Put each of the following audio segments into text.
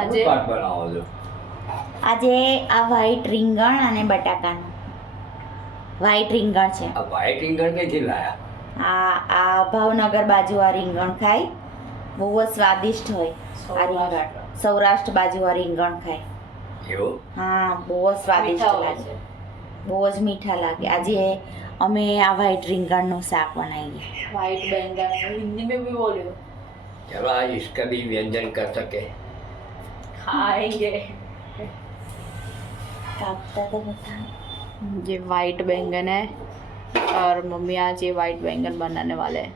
આજે શાક બનાવો છો? આજે આ વ્હાઈટ રીંગણ અને બટાકાનું વ્હાઈટ રીંગણ છે. આ વ્હાઈટ રીંગણ કઈથી લાયા? આ ભાવનગર બાજુ આ રીંગણ ખાય, બહુ જ સ્વાદિષ્ટ હોય આ રીંગણ. સૌરાષ્ટ્ર બાજુ આ રીંગણ ખાય. એવું? હા, બહુ જ સ્વાદિષ્ટ લાગે, બહુ જ મીઠા લાગે. આજે અમે આ વ્હાઈટ રીંગણનું શાક બનાવીએ. व्हाइट बैंगन हिंदी में भी बोलो चलो आज इसका भी व्यंजन कर सके। खाएंगे। काटता तो बता। ये वाइट बैंगन है और मम्मी आज ये वाइट बैंगन बनाने वाले हैं।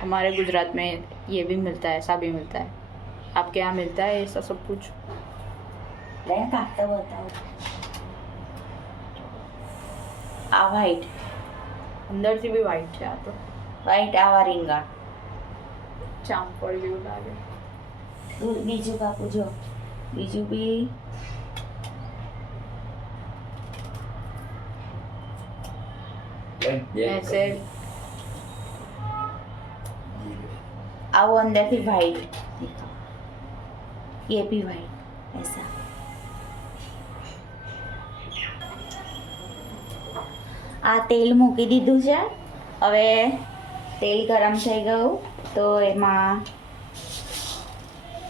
हमारे गुजरात में ये भी मिलता है, ऐसा भी मिलता है। आपके यहाँ मिलता है ऐसा सब कुछ? ले काटता बताओ। आ व्हाइट अंदर से भी वाइट है आ तो व्हाइट आवा રીંગણ चांपड़ જેવું લાગે. બીજું કાપું જો, બીજું બી ऐसे आओ अंदर भी व्हाइट, ये भी व्हाइट ऐसा. આ તેલ મૂકી દીધું છે. હવે તેલ ગરમ થઈ ગયું તો એમાં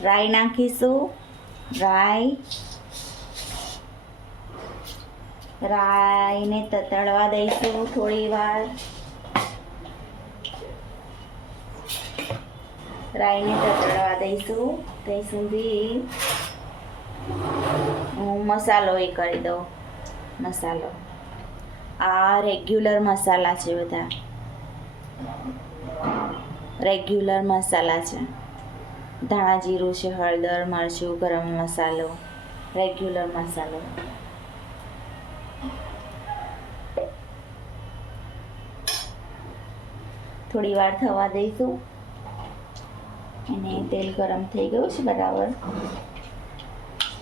રાઈ નાખીશું. રાઈને તતડવા દઈશું થોડી વાર. રાઈને તતડવા દઈશું ત્યાં સુધી હું મસાલો એ કરી દઉં. મસાલો આ રેગ્યુલર મસાલા છે, બધા રેગ્યુલર મસાલા છે. ધાણા જીરું છે, હળદર, મરચું, ગરમ મસાલો, રેગ્યુલર મસાલો. થોડી વાર થવા દઈશું. અને તેલ ગરમ થઈ ગયું છે બરાબર.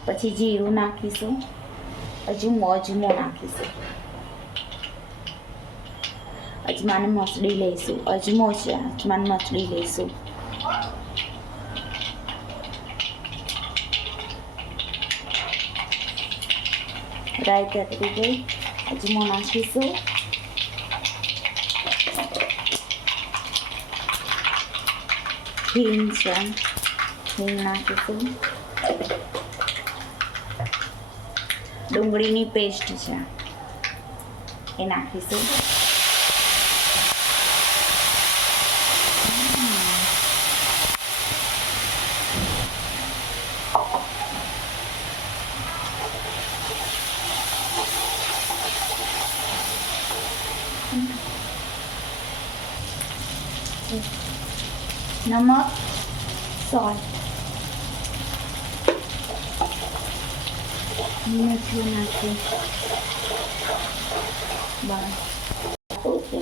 પછી જીરું નાખીશું, અજમો નાખીશું. અજમાને મસળી લઈશું. અજમો છે, અજમાને મસળી લઈશું. રાઈ તતરી ગઈ, અજમો નાખીશું. હિંગ છે, હિંગ નાખીશું. ડુંગળીની પેસ્ટ છે એ નાખીશું. નમક, સોલ્ટ, મીઠું નાખી બસ. ઓકે,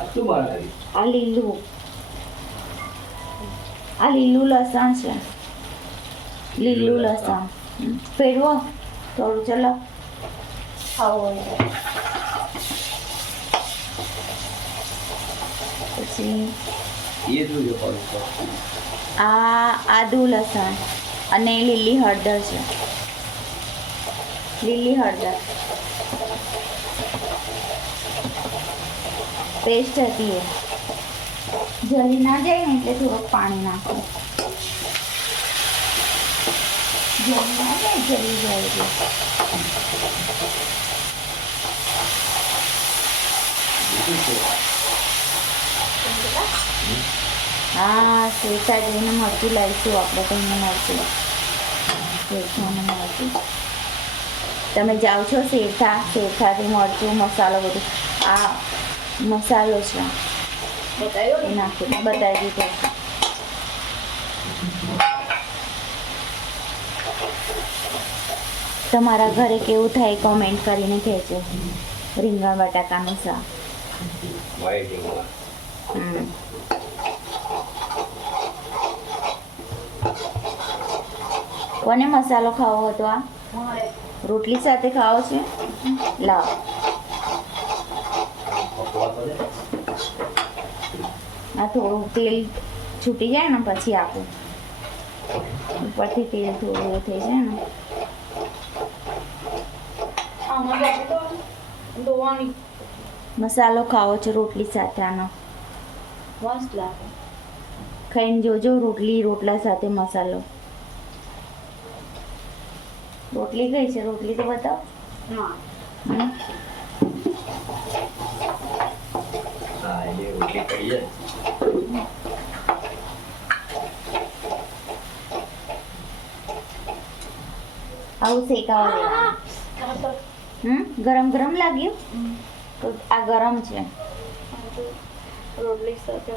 આ શું બનાવ્યું? આ લીલું લસણ છે. લીલું લસણ ફેરવો થોડું. ચલો ખાવું હોય પછી એ શું છે પાછું? આ આદુ લસણ અને લીલી હળદર છે. લીલી હળદર પેસ્ટ હતી એ. જલી ના જાય ને એટલે થોડુંક પાણી નાખો. જલી ના જાય, જલી જાય એટલે હા. શેરસા જઈને મરચું લાવીશું આપણે. તો એને મરચું શેરસાને મરચું. તમે જાઓ છો શેરસાથી મરચું મસાલો બધું. આ મસાલો છે बताइए. એ નાખી બતાવી દીધો. તમારા ઘરે કેવું થાય કોમેન્ટ કરીને કહેજો. રીંગણ બટાકાનું શાક. વ્હાઈટ રીંગણ. કોને મસાલો ખાવો હતો? આ રોટલી સાથે ખાવો છે? લાવ. આ થોડું તેલ છૂટી જાય ને પછી આપું. ઉપરથી તેલ થોડું એ થઈ જાય ને મસાલો ખાવો છો રોટલી સાથે આનો મસ્ત લાગે. ખાઈને જોજો રોટલા સાથે મસાલો. રોટલી કઈ છે? રોટલી તો બતાવો. ના હમ? હા એની રોટલી કહીએ આવું શેકાવા દેવાનું. ગરમ ગરમ લાગ્યું? તો આ ગરમ છે. રોટલી સાથે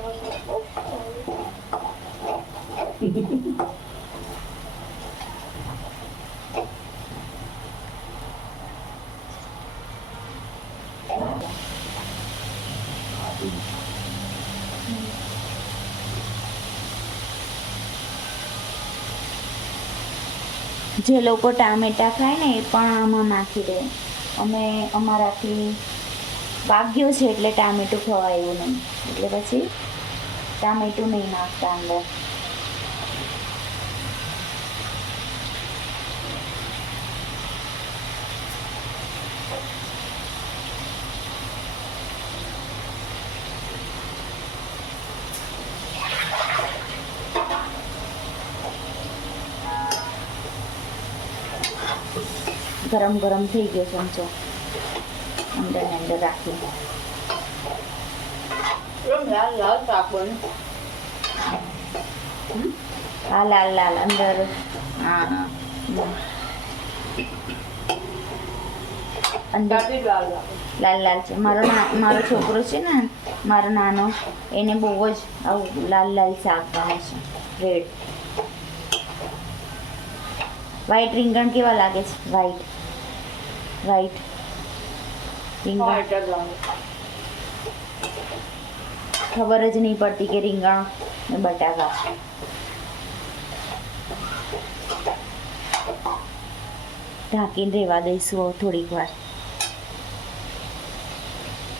જે લોકો ટામેટા ખાય ને એ પણ આમાં નાખી દે. અમે અમારાથી ભાગ્યો છે એટલે ટામેટું ખવાય એવું નહીં, એટલે પછી ટામેટું નહીં નાખતા અંદર. ગરમ ગરમ થઈ ગયો ચમચો અંદર ને અંદર રાખી. લાલ લાલ શાક બને. હા લાલ લાલ અંદર. હા હા અંદર કાફી લાલ લાગે. લાલ લાલ છે. મારો છોકરો છે ને, મારો નાનો, એને બહુ જ આવું લાલ લાલ શાક ગમે છે. રેડ વ્હાઈટ રીંગણ કેવા લાગે છે? વ્હાઈટ રીંગણ ખબર જ નહીં પડતી કે રીંગણ ને બટાકા છે. ઢાંકીને રહેવા દઈશું હવે થોડીક વાર.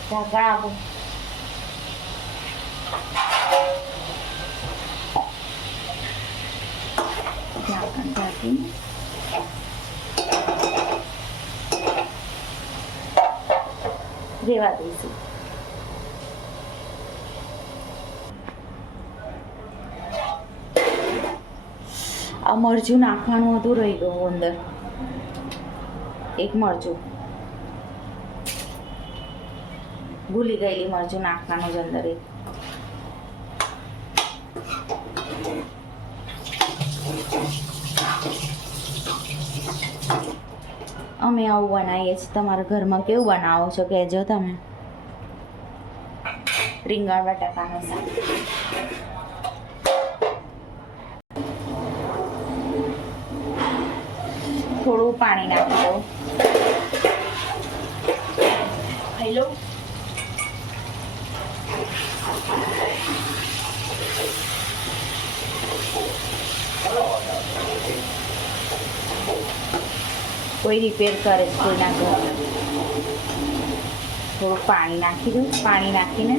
ઢાંકણ આપો. ઢાંકણ ઢાંકીને રહેવા દઈશું. આ મરચું નાખવાનું હતું, રહી ગયું અંદર. એક મરચું ભૂલી ગયેલી, મરચું નાખવાનું જ અંદર. એક અમે આવું બનાવીએ છીએ. તમારા ઘરમાં કેવું બનાવો છો કહેજો તમે. રીંગણ બટાકાનું શાક. થોડું પાણી નાખી દઉં. હેલો કોઈ રિપેર કરે છે કોઈના ઘરમાં. થોડું પાણી નાખી દઉં. પાણી નાખીને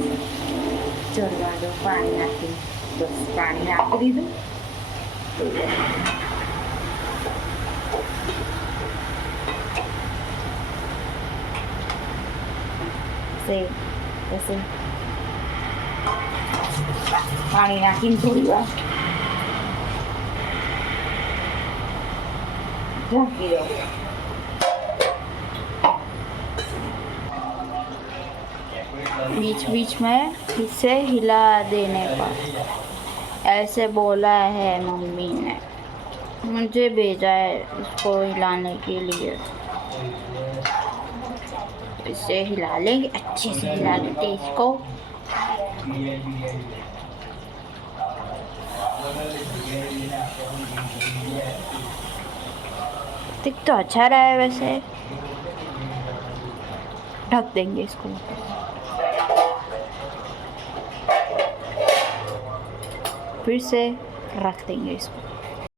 ચડવા દઉં. પાણી નાખીને બસ પાણી નાખી દીધું. પછી પાણી નાખીને થોડી વાર ઢાંકી દો. बीच बीच में इसे हिला देने का ऐसे बोला है मम्मी ने, मुझे भेजा है इसको हिलाने के लिए. इसे हिला लेंगे, अच्छे से हिला लेते इसको. दिख तो अच्छा रहा है वैसे. ढक देंगे इसको. फिर से रख देंगे इसको.